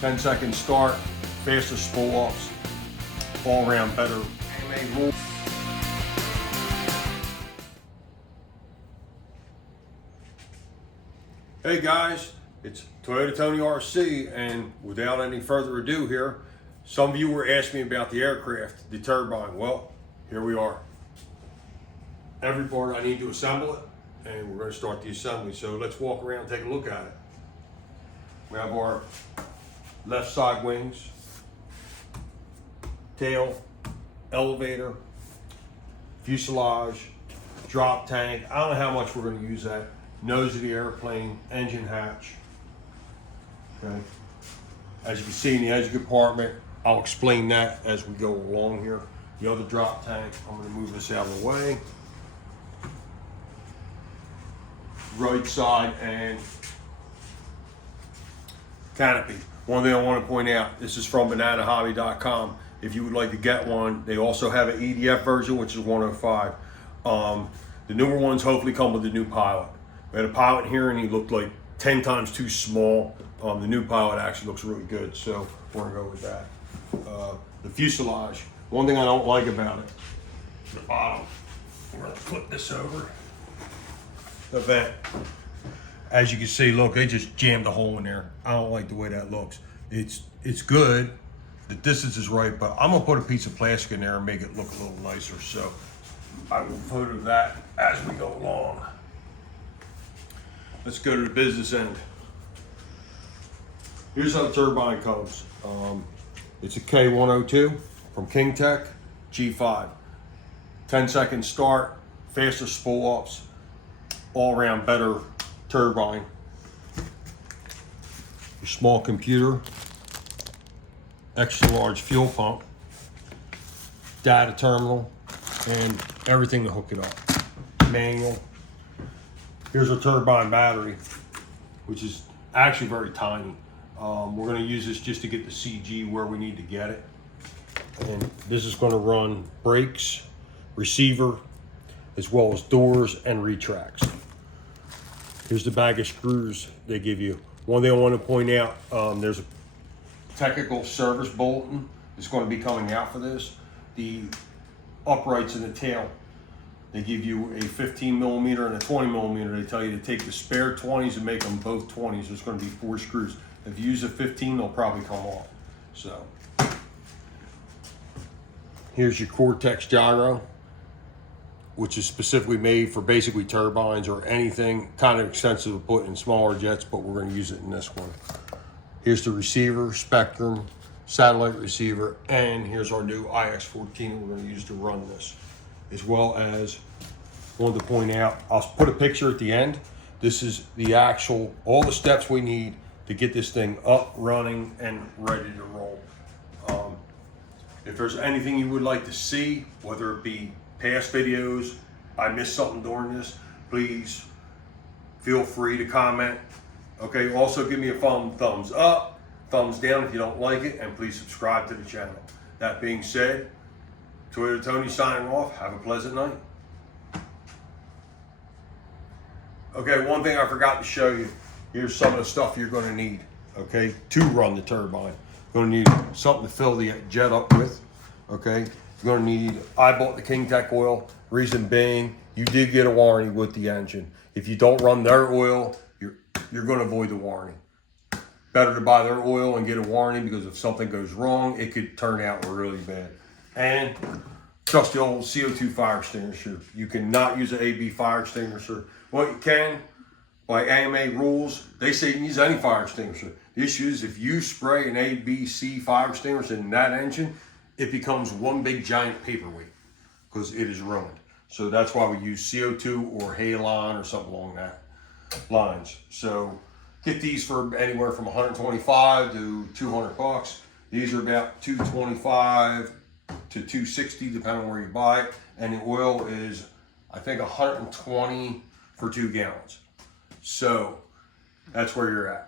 10-second start, faster spool ups, all around better AMA rule. Hey guys, it's Toyota Tony RC, and without any further ado here, some of you were asking me about the aircraft, the turbine. Well, here we are. Every part I need to assemble it, and we're going to start the assembly. So let's walk around and take a look at it. We have our left side wings, tail, elevator, fuselage, drop tank. I don't know how much we're going to use that. Nose of the airplane, engine hatch. Okay. As you can see in the engine compartment, I'll explain that as we go along here. The other drop tank, I'm going to move this out of the way. Right side and canopy. One thing I want to point out, this is from bananahobby.com. If you would like to get one, they also have an EDF version, which is 105. The newer ones hopefully come with the new Pilot. We had a Pilot here and he looked like 10 times too small. The new Pilot actually looks really good, so we're gonna go with that. The fuselage, one thing I don't like about it, the bottom. We're gonna flip this over. The vent. As you can see, look, they just jammed a hole in there. I don't like the way that looks. It's good, the distance is right, but I'm gonna put a piece of plastic in there and make it look a little nicer. So I will photo that as we go along. Let's go to the business end. Here's how the turbine comes. It's a K102 from King Tech G5. 10-second start, faster spool ups, all around better turbine. Your small computer, extra large fuel pump, data terminal, and everything to hook it up. Manual. Here's a turbine battery, which is actually very tiny. We're going to use this just to get the CG where we need to get it. And this is going to run brakes, receiver, as well as doors and retracts. Here's the bag of screws they give you. One thing I want to point out, there's a technical service bulletin that's going to be coming out for this. The uprights in the tail, they give you a 15 millimeter and a 20 millimeter. They tell you to take the spare 20s and make them both 20s. There's going to be 4 screws. If you use a 15, they'll probably come off. So here's your Cortex gyro, which is specifically made for basically turbines or anything kind of expensive to put in smaller jets, but we're going to use it in this one. Here's the receiver, Spektrum, satellite receiver, and here's our new IX-14 we're going to use to run this. As well as, wanted to point out, I'll put a picture at the end. This is the actual, all the steps we need to get this thing up, running, and ready to roll. If there's anything you would like to see, whether it be past videos, I missed something during this, please feel free to comment. Okay, also give me a thumbs up, thumbs down if you don't like it, and please subscribe to the channel. That being said, Toyota Tony signing off. Have a pleasant night. Okay, one thing I forgot to show you. Here's some of the stuff you're going to need, okay, to run the turbine. You're going to need something to fill the jet up with, okay. You're going to need, I bought the King Tech oil. Reason being, you did get a warranty with the engine. If you don't run their oil, you're going to avoid the warranty. Better to buy their oil and get a warranty, because if something goes wrong, it could turn out really bad. And just the old CO2 fire extinguisher. You cannot use an AB fire extinguisher. Well, you can. By AMA rules, they say you can use any fire extinguisher. The issue is if you spray an ABC fire extinguisher in that engine, it becomes one big giant paperweight because it is ruined. So that's why we use CO2 or halon or something along that lines. So get these for anywhere from 125 to 200 bucks. These are about 225 to 260 depending on where you buy it. And the oil is, I think, 120 for 2 gallons. So that's where you're at.